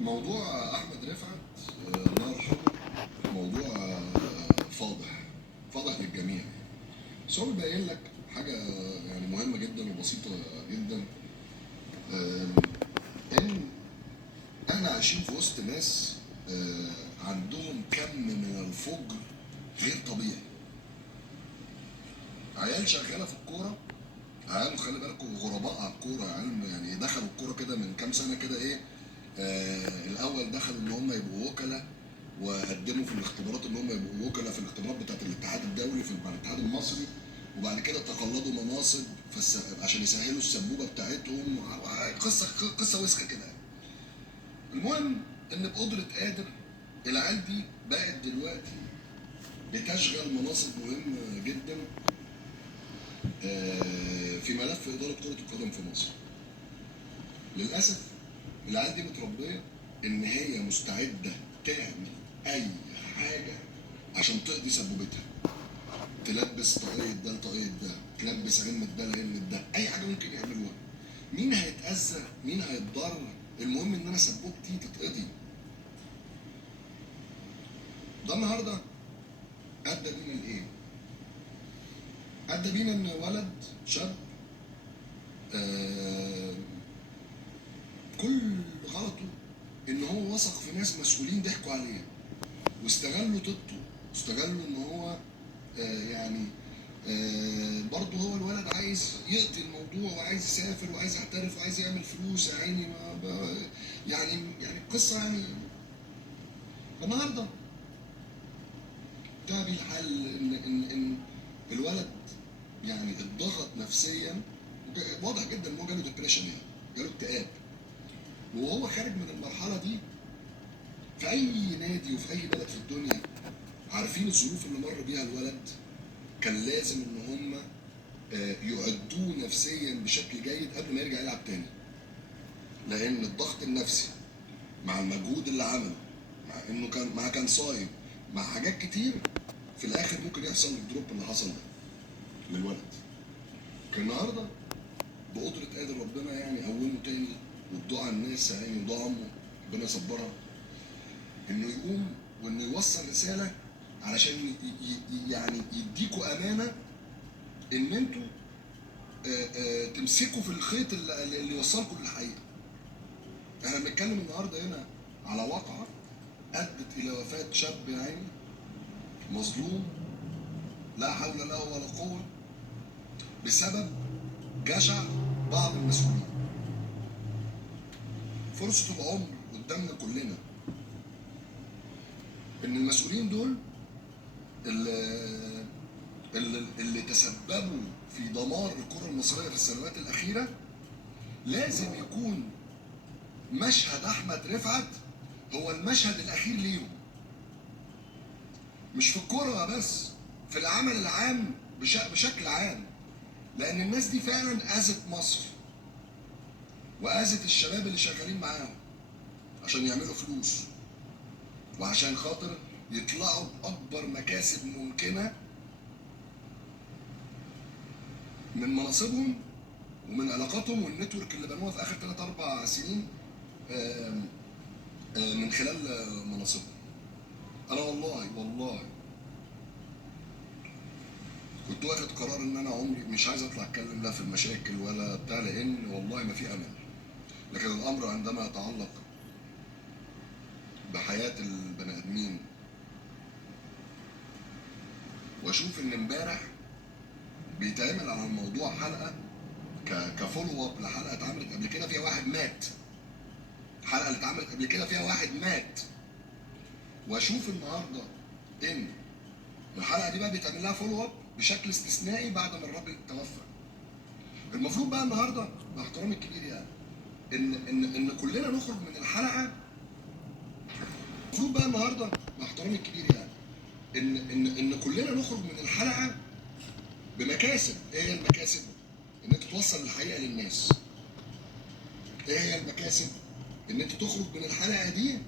موضوع احمد رفعت الله يرحمه. موضوع فاضح فاضح للجميع. بس هو بيبين لك حاجه يعني مهمه جدا وبسيطه جدا. آم، ان احنا عايشين في وسط ناس عندهم كم من الفجر غير طبيعي. عيال شغاله في الكوره، عيال خلي بالكم غرباء على الكوره، عيال يعني دخلوا الكوره كده من كام سنه كده ايه. الاول دخلوا ان هم يبقوا وكلاء، وقدموا في الاختبارات ان هم يبقوا وكلاء في الاختبارات بتاعت الاتحاد الدولي في الاتحاد المصري، وبعد كده تقلدوا مناصب عشان يسهلوا السبوبه بتاعتهم. قصه وسخه كده يعني. المهم ان بقدره قادر العيال دي بقت دلوقتي بتشغل مناصب مهمه جدا في ملف اداره كره القدم في مصر. للاسف العيال دي متربيه ان هي مستعده تعمل اي حاجه عشان تقضي سبوبتها. تلبس طاقية ده لطاقية ده، تلبس علمة ده لعلمة ده، اي حاجه ممكن يعملوها. مين هيتاذى؟ مين هيتضرر؟ المهم ان انا سبوبتي تتقضي. ده النهارده ادى بينا لايه؟ ادى بينا ان ولد شاب آه كل غلطه ان هو وثق في ناس مسؤولين ضحكوا عليه واستغلوا طيبته، استغلوا ان هو يعني برضه هو الولد عايز يقضي الموضوع وعايز يسافر وعايز يحترف وعايز يعمل فلوس يا عيني. يعني قصه يعني. النهارده ده الحل ان الولد يعني اتضغط نفسيا. واضح جدا ان هو جاله ديبريشن، يعني جاله اكتئاب. وهو خارج من المرحله دي في اي نادي وفي اي بلد في الدنيا عارفين الظروف اللي مر بيها الولد. كان لازم ان هم يعدوه نفسيا بشكل جيد قبل ما يرجع يلعب تاني، لان الضغط النفسي مع المجهود اللي عمله، مع انه كان صايم، مع حاجات كتير، في الاخر ممكن يحصل الدروب اللي حصل ده للولد. كان النهارده بقدره قادر ربنا يعني قومه تاني، وبدعاء الناس يعني ودعاء امه ربنا يصبرها، انه يقوم وانه يوصل رساله علشان يعني يديكوا امانه ان انتوا تمسكوا في الخيط اللي يوصلكم للحقيقه. احنا بنتكلم النهارده هنا على واقعه ادت الى وفاه شاب يعني مظلوم لا حول له ولا قوه بسبب جشع بعض المسؤولين. فرصه العمر قدامنا كلنا ان المسؤولين دول اللي تسببوا في دمار الكره المصريه في السنوات الاخيره لازم يكون مشهد احمد رفعت هو المشهد الاخير ليهم. مش في الكوره بس، في العمل العام بشكل عام. لان الناس دي فعلا اذت مصر واذت الشباب اللي شغالين معاهم عشان يعملوا فلوس وعشان خاطر يطلعوا باكبر مكاسب ممكنه من مناصبهم ومن علاقاتهم والنتورك اللي بنوها في اخر 3 4 سنين من خلال مناصبهم. انا والله كنت واخد قرار ان انا عمري مش عايز اطلع اتكلم لا في المشاكل ولا بتاع، لان والله ما في امل. لكن الامر عندما يتعلق بحياه البني ادمين، واشوف ان امبارح بيتعمل على الموضوع حلقه كفولو اب لحلقه اتعملت قبل كده فيها واحد مات، الحلقه اللي اتعملت قبل كده فيها واحد مات، واشوف النهارده ان الحلقه دي بقى بيتعمل لها فولو اب بشكل استثنائي بعد ما الراجل توفى. المفروض بقى النهارده باحترامي الكبير يعني ان كلنا نخرج من الحلقه. المفروض بقى النهارده باحترامي الكبير يعني ان كلنا نخرج من الحلقه بمكاسب. ايه هي المكاسب؟ ان انت توصل الحقيقه للناس. ايه هي المكاسب؟ ان انت تخرج من الحلقه دي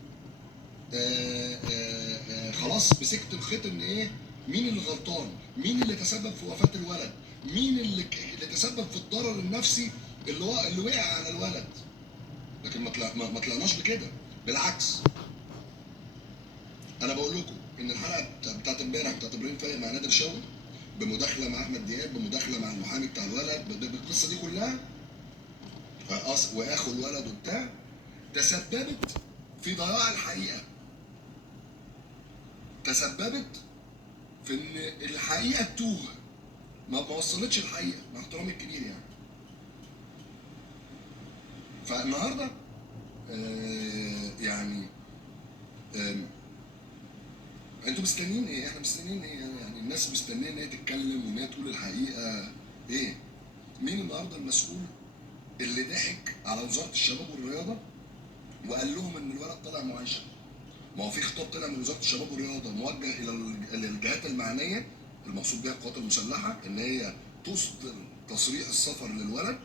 خلاص مسكت الخيط ان ايه، مين اللي غلطان، مين اللي تسبب في وفاه الولد، مين اللي تسبب في الضرر النفسي اللي وقع على الولد. لكن ما طلعناش بكده. بالعكس، انا بقول لكم ان الحلقه بتاعت امبارح بتاعت ابراهيم فايق مع نادر شوقي، بمداخله مع احمد دياب، بمداخله مع المحامي بتاع الولد، بالقصه دي كلها واخو الولد وبتاع، تسببت في ضياع الحقيقه، تسببت في ان الحقيقه تتوه، ما وصلتش الحقيقه، مع احترامي الكبير يعني. فالنهارده يعني انتوا مستنيين ايه؟ احنا مستنيين ايه؟ يعني الناس مستنيه ان هي تتكلم وان هي تقول الحقيقه ايه؟ مين النهارده المسؤول اللي ضحك على وزاره الشباب والرياضه وقال لهم ان الولد طالع معاشه؟ ما هو في خطاب طلع من وزاره الشباب والرياضه موجه الى الجهات المعنيه، المقصود بها القوات المسلحه، ان هي تصدر تصريح السفر للولد.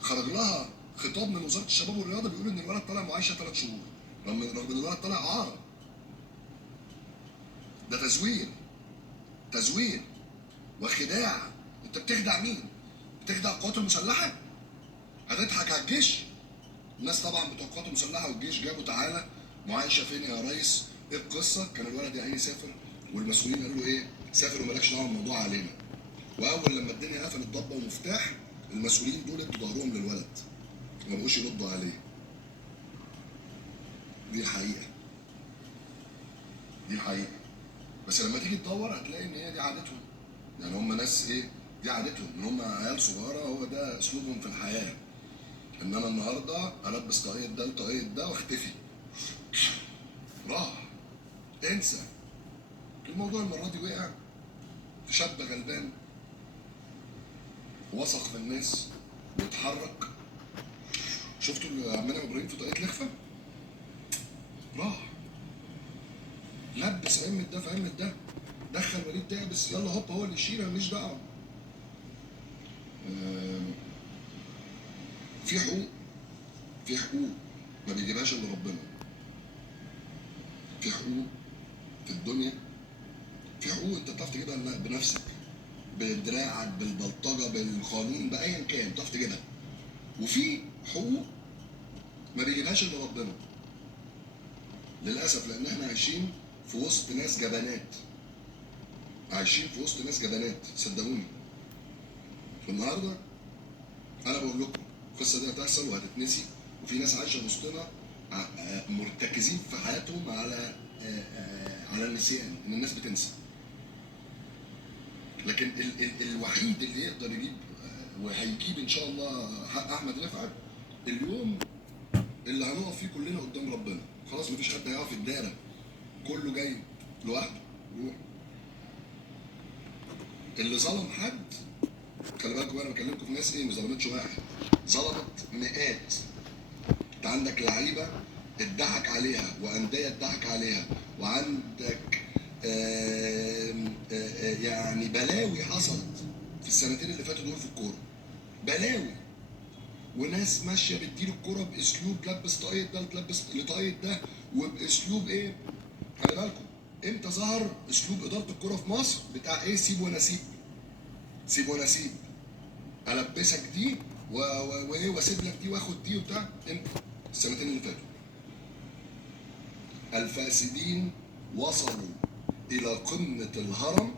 خرج لها خطاب من وزاره الشباب والرياضه بيقول ان الولد طالع معاشه 3 شهور، رغم ان الولد طالع عاره. ده تزوير، تزوير وخداع. انت بتخدع مين؟ بتخدع القوات المسلحه؟ هتضحك على الجيش؟ الناس طبعا بتوع القوات المسلحه والجيش جابوا تعالى معايشه فين يا ريس؟ ايه القصه؟ كان الولد يا عيني سافر والمسؤولين قالوا له ايه؟ سافر ومالكش دعوه بالموضوع علينا. واول لما الدنيا قفلت ضبه ومفتاح، المسؤولين دول ادوا ظهرهم للولد، ما بقوش يردوا عليه. دي الحقيقه، دي الحقيقه. بس لما تيجي تدور هتلاقي ان هي دي عادتهم، يعني هم ناس ايه؟ دي عادتهم، ان هم عيال صغيره، هو ده اسلوبهم في الحياه. ان انا النهارده البس طاقيه ده لطاقيه ده واختفي، راح، انسى. الموضوع المره دي وقع في شاب غلبان وثق في الناس واتحرك. شفتوا اللي عمنا ابراهيم في طاقيه لخفه؟ راح لبس عمة ده في عمة ده، دخل وليد دعبس، يلا هوب هو اللي يشيل، انا ماليش دعوه. في حقوق، في حقوق ما بيجيبهاش الا ربنا. في حقوق في الدنيا، في حقوق انت بتعرف تجيبها بنفسك، بدراعك، بالبلطجه، بالقانون، بايا كان بتعرف تجيبها. وفي حقوق ما بيجيبهاش الا ربنا، للاسف، لان احنا عايشين في وسط ناس جبانات، عايشين في وسط ناس جبانات، صدقوني. فالنهارده انا بقول لكم القصه دي هتحصل وهتتنسي، وفي ناس عايشه وسطنا مرتكزين في حياتهم على على النسيان، ان الناس بتنسى. لكن الوحيد اللي يقدر يجيب وهيجيب ان شاء الله حق احمد رفعت اليوم اللي هنقف فيه كلنا قدام ربنا. خلاص مفيش حد هيقف في الدايره، كله جاي لوحده. روح اللي ظلم حد، خلي بالكم انا بكلمكم في ناس ايه، ما ظلمتش واحد، ظلمت مئات. انت عندك لعيبه اتضحك عليها وانديه اتضحك عليها، وعندك يعني بلاوي حصلت في السنتين اللي فاتوا دول في الكوره، بلاوي. وناس ماشيه بتدير الكوره باسلوب تلبس طاقيه ده تلبس لطاقيه ده، وباسلوب ايه؟ خلي بالكم امتى ظهر اسلوب اداره الكوره في مصر بتاع ايه؟ سيب ونسيب، سيب ونسيب، البسك دي وايه واسيب لك دي واخد دي وبتاع. امتى؟ السنتين اللي فاتوا. الفاسدين وصلوا الى قمه الهرم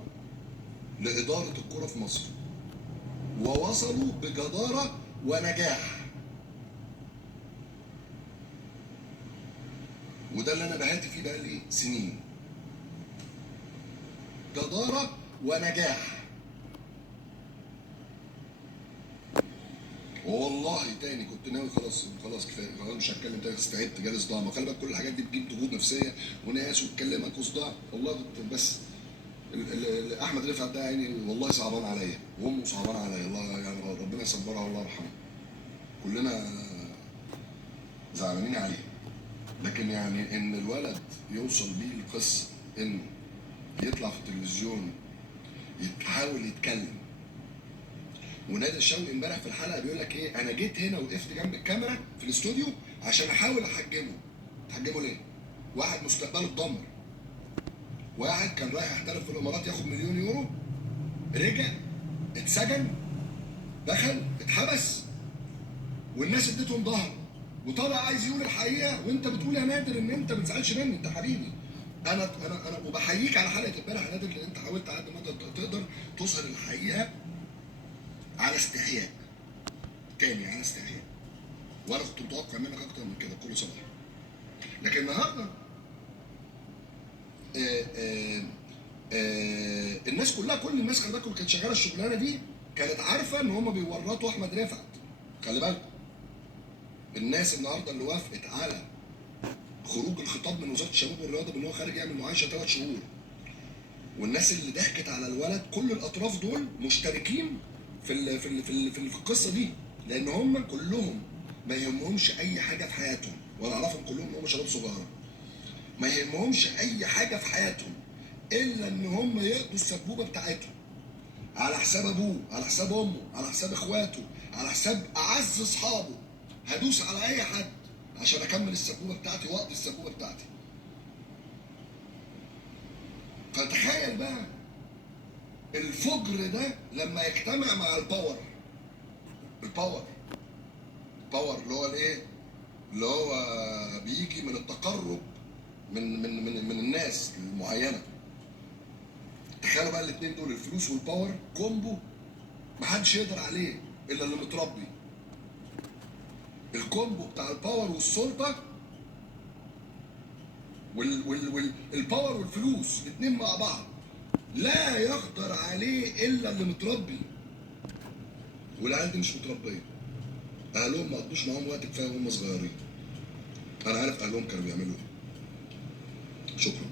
لاداره الكره في مصر، ووصلوا بجداره ونجاح. وده اللي انا بهاتي فيه بقالي سنين، جداره ونجاح. والله تاني كنت ناوي خلاص كفايه، خلاص مش هتكلم تاني، استعدت، جالي صداع. ما خلي بالك كل الحاجات دي بتجيب ضغوط نفسيه وناس وتكلمك وصداع. والله كنت بس احمد رفعت ده يعني والله صعبان عليا، وامه صعبان عليا، الله يعني ربنا يصبرها والله يرحمها. كلنا زعلانين عليه. لكن يعني ان الولد يوصل بيه القصه انه يطلع في التلفزيون يحاول يتكلم، ونادر شوقي امبارح في الحلقه بيقول لك ايه؟ انا جيت هنا وقفت جنب الكاميرا في الاستوديو عشان احاول احجمه. تحجمه ليه؟ واحد مستقبله اتدمر، واحد كان رايح يحترف في الامارات ياخد مليون يورو، رجع اتسجن، دخل اتحبس، والناس اديتهم ظهر. وطالع عايز يقول الحقيقه، وانت بتقول يا نادر ان انت ما تزعلش مني، انت حبيبي. انا وبحييك على حلقه امبارح يا نادر، لان انت حاولت على قد ما تقدر تظهر الحقيقه على استحياء، تاني على استحياء. وانا كنت متوقع منك اكتر من كده بكل صراحه. لكن النهارده الناس كلها، كل الناس خلي بالكم كانت شغاله الشغلانه دي كانت عارفه ان هم بيورطوا احمد رفعت. خلي بالكم الناس النهارده اللي وافقت على خروج الخطاب من وزاره الشباب والرياضه بان هو خارج يعمل معايشه 3 شهور، والناس اللي ضحكت على الولد، كل الاطراف دول مشتركين في القصه دي، لان هم كلهم ما يهمهمش اي حاجه في حياتهم، وانا اعرفهم كلهم ان هم شباب صغيره، ما يهمهمش اي حاجه في حياتهم الا ان هم يقضوا السبوبه بتاعتهم على حساب ابوه، على حساب امه، على حساب اخواته، على حساب اعز اصحابه. هدوس على اي حد عشان اكمل السبوبه بتاعتي واقضي السبوبه بتاعتي. فتخيل بقى الفجر ده لما يجتمع مع الباور. الباور اللي هو الايه؟ اللي هو بيجي من التقرب من الناس المعينه. تخيلوا بقى الاثنين دول، الفلوس والباور، كومبو محدش يقدر عليه الا اللي متربي. الكومبو بتاع الباور والسلطه والباور والفلوس الاثنين مع بعض لا يقدر عليه الا اللي متربي. والعيال دي مش متربيه، اهلهم ما قضوش معاهم وقت كفايه وهم صغيرين. انا عارف اهلهم كانوا بيعملوا ايه. شكرا.